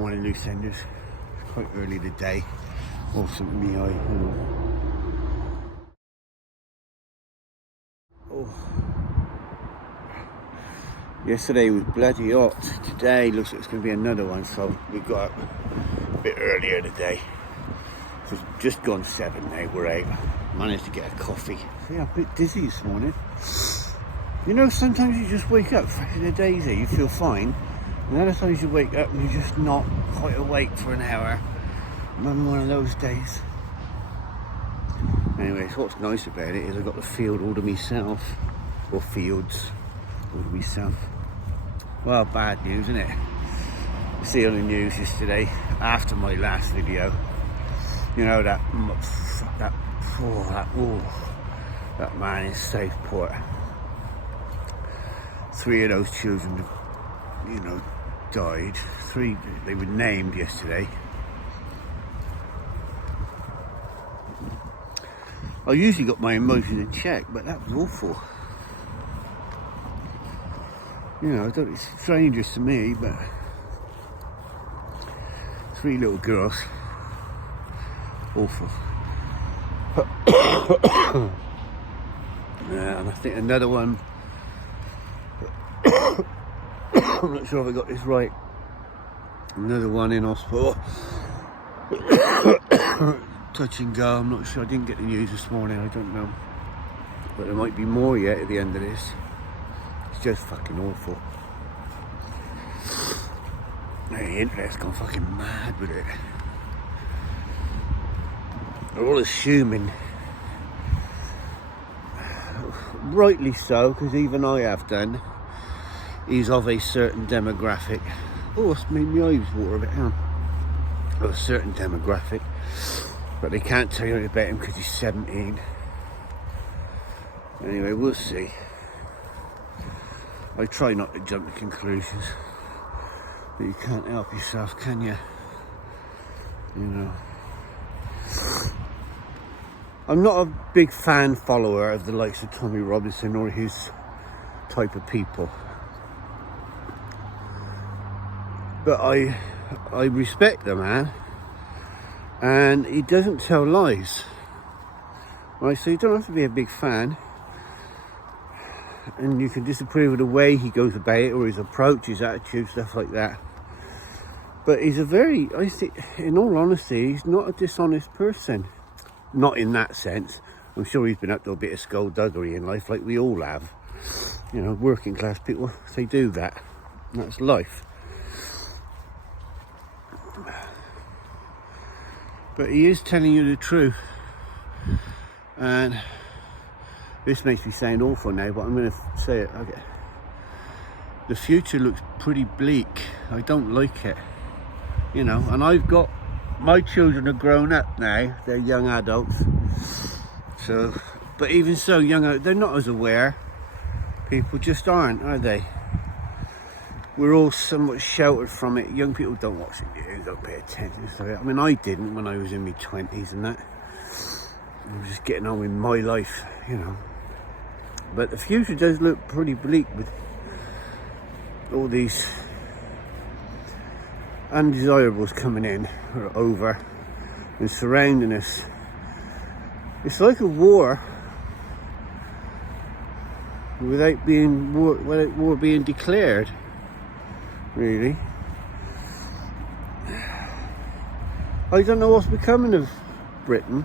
morning, loose enders. It's quite early today. Awesome to me, Yesterday was bloody hot. Today looks like it's going to be another one, so we got up a bit earlier today. So it's just gone 7 now, we're 8. Managed to get a coffee. So yeah, a bit dizzy this morning. You know, sometimes you just wake up fresh as a daisy, you feel fine. And other times you wake up and you're just not quite awake for an hour. I'm having one of those days. Anyways, what's nice about it is I've got the field all to myself. Or fields all to myself. Well, bad news, isn't it? You see on the news yesterday, after my last video, you know, that man in Southport. 3 of those children, you know, died. 3, they were named yesterday. I usually got my emotions in check, but that was awful. You know, it's strangers to me, but 3 little girls. Awful. Yeah, and I think another one, I'm not sure if I got this right, another one in hospital. Touch and go, I'm not sure, I didn't get the news this morning, I don't know. But there might be more yet at the end of this. It's just fucking awful. The internet's gone fucking mad with it. They're all assuming, rightly so, because even I have done, he's of a certain demographic. Oh, it's made my eyes water a bit, hang on. Of a certain demographic. But they can't tell you anything about him because he's 17. Anyway, we'll see. I try not to jump to conclusions. But you can't help yourself, can you? You know. I'm not a big fan follower of the likes of Tommy Robinson or his type of people. But I respect the man. And he doesn't tell lies. Right, so you don't have to be a big fan. And you can disapprove of the way he goes about it, or his approach, his attitude, stuff like that. But he's I think, in all honesty, he's not a dishonest person. Not in that sense. I'm sure he's been up to a bit of skullduggery in life, like we all have. You know, working class people, they do that. That's life. But he is telling you the truth. And this makes me sound awful now, but I'm going to say it. Okay. The future looks pretty bleak. I don't like it. You know, and my children are grown up now. They're young adults. So, but even so, they're not as aware. People just aren't, are they? We're all somewhat sheltered from it. Young people don't watch the news, don't pay attention to it. I mean, I didn't when I was in my 20s and that. I was just getting on with my life, you know. But the future does look pretty bleak with all these undesirables coming in or over and surrounding us. It's like a war without war being declared. Really. I don't know what's becoming of Britain.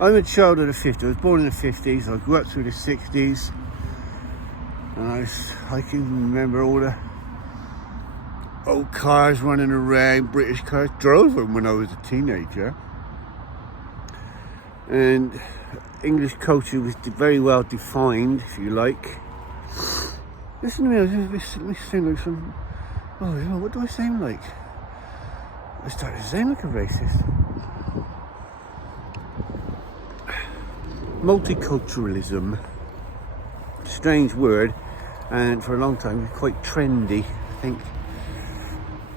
I'm a child of the 50s. I was born in the 50s. I grew up through the 60s. And I can remember all the old cars running around, British cars. Drove them when I was a teenager. And English culture was very well defined, if you like. Listen to me, I sound like some... Oh, you know, what do I sound like? I started to sound like a racist. Multiculturalism. Strange word, and for a long time it's quite trendy, I think.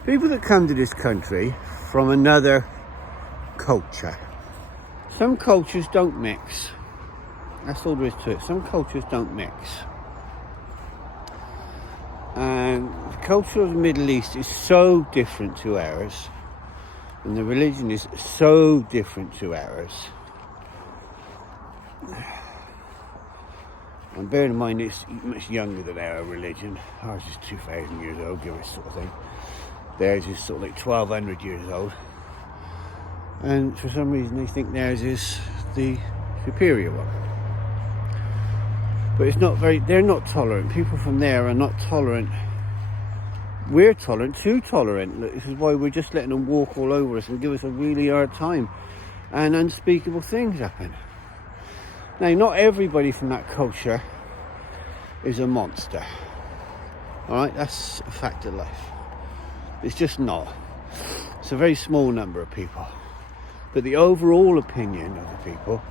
People that come to this country from another culture. Some cultures don't mix. That's all there is to it. Some cultures don't mix. And the culture of the Middle East is so different to ours, and the religion is so different to ours. And bearing in mind it's much younger than our religion. Ours is 2,000 years old, give us sort of thing. Theirs is sort of like 1,200 years old. And for some reason they think theirs is the superior one. But it's not they're not tolerant. People from there are not tolerant. We're tolerant, too tolerant. This is why we're just letting them walk all over us and give us a really hard time. And unspeakable things happen. Now, not everybody from that culture is a monster. Alright, that's a fact of life. It's just not. It's a very small number of people. But the overall opinion of the people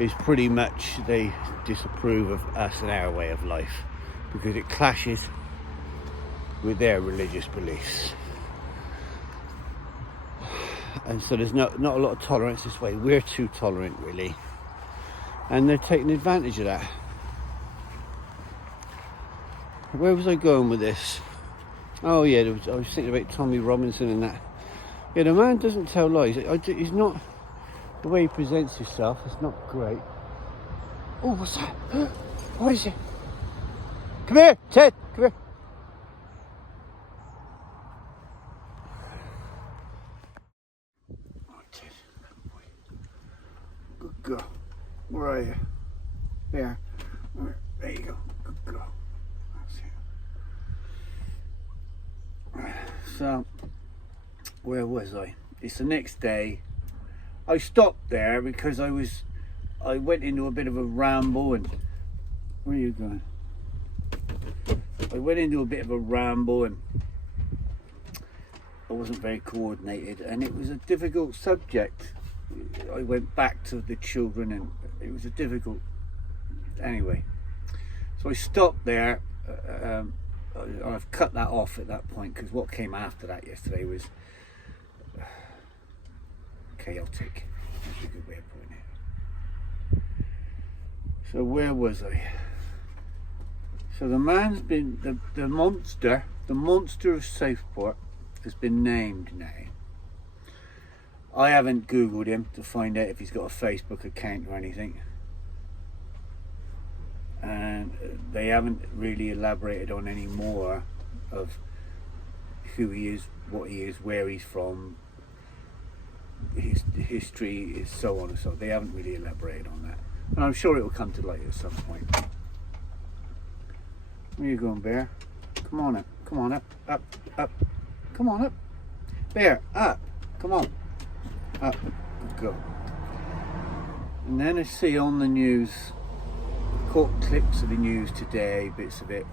is pretty much they disapprove of us and our way of life because it clashes with their religious beliefs. And so there's not a lot of tolerance this way. We're too tolerant, really. And they're taking advantage of that. Where was I going with this? Oh yeah, I was thinking about Tommy Robinson and that. Yeah, the man doesn't tell lies. He's not, the way he presents himself, it's not great. Oh, what's that? What is it? Come here, Ted, come here. Oh, Ted, good boy. Good girl. Where are you? There. There you go. Good girl. That's it. So, where was I? It's the next day. I stopped there because I went into a bit of a ramble and... Where are you going? I went into a bit of a ramble and I wasn't very coordinated and it was a difficult subject. I went back to the children and it was a difficult... Anyway, so I stopped there. I've cut that off at that point because what came after that yesterday was chaotic. That's a good way of putting it. So where was I? So the man's been, the monster of Southport has been named now. I haven't Googled him to find out if he's got a Facebook account or anything. And they haven't really elaborated on any more of who he is, what he is, where he's from, his history is so on and so on. They haven't really elaborated on that. And I'm sure it will come to light at some point. Where are you going, Bear? Come on up. Come on up. Up. Up. Come on up. Bear, up. Come on. Up. Good go. And then I see on the news, caught clips of the news today, bits of it.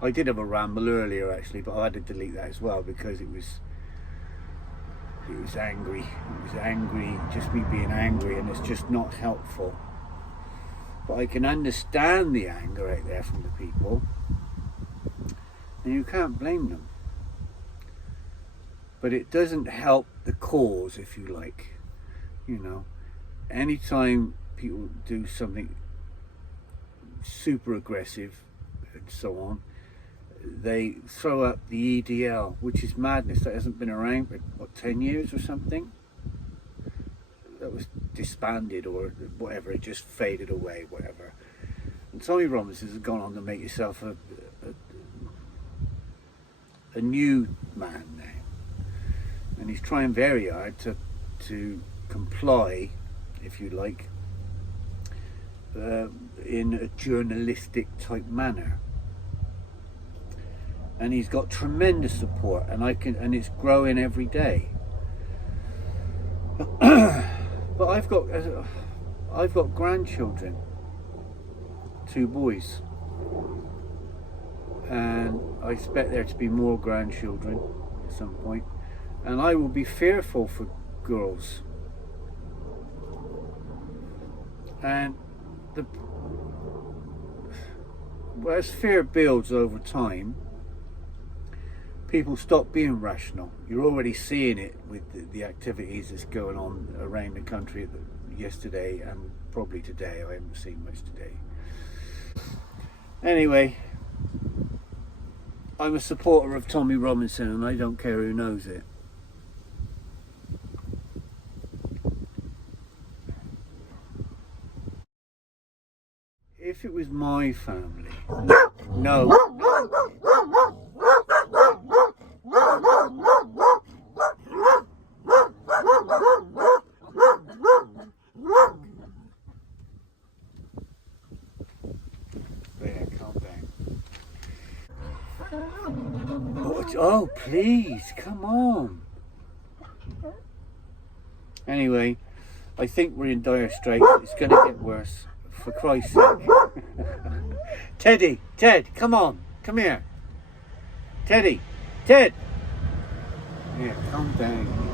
I did have a ramble earlier actually, but I had to delete that as well because it was angry. It was angry, just me being angry, and it's just not helpful. But I can understand the anger out there from the people, and you can't blame them. But it doesn't help the cause, if you like. You know, anytime people do something super aggressive and so on, they throw up the EDL, which is madness. That hasn't been around for, what, 10 years or something? That was disbanded or whatever, it just faded away, whatever. And Tommy Robinson has gone on to make himself a new man now. And he's trying very hard to comply, if you like, in a journalistic type manner. And he's got tremendous support, and it's growing every day. But I've got grandchildren, 2 boys, and I expect there to be more grandchildren at some point, and I will be fearful for girls. And as fear builds over time, people stop being rational. You're already seeing it with the activities that's going on around the country yesterday and probably today. I haven't seen much today. Anyway, I'm a supporter of Tommy Robinson, and I don't care who knows it. If it was my family, no. There, calm down. Oh, please, come on. Anyway, I think we're in dire straits. It's going to get worse. For Christ's sake. Ted, come on. Come here. Ted. Yeah, calm down.